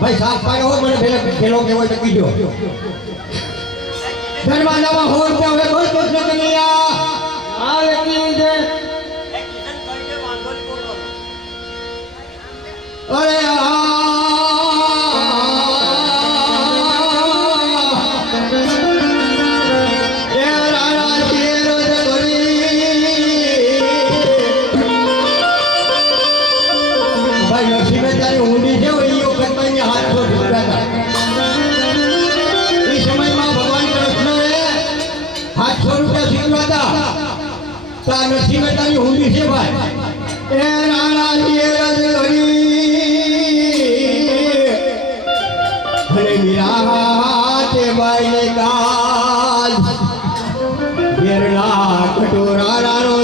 ભાઈ, સાત પાડો હોય મને પેલો પેલો કેવો તો કીધો દરવાજામાં હો રૂપિયા હવે કોઈ તો જ નથી આ વ્યક્તિ છે? અરે ભાઈ, નરસિંહ તારી ઊંડી છે પોતાની હાથ પર ઝૂંટાતા એ સમયમાં ભગવાન કૃષ્ણએ સાતસો રૂપિયા સ્વીકરતા તો આ નરસિંહ મહેતાની હુંડી છે ભાઈ. એ રાણાજી રજ હરી હરે મીરા કટોરા રાણો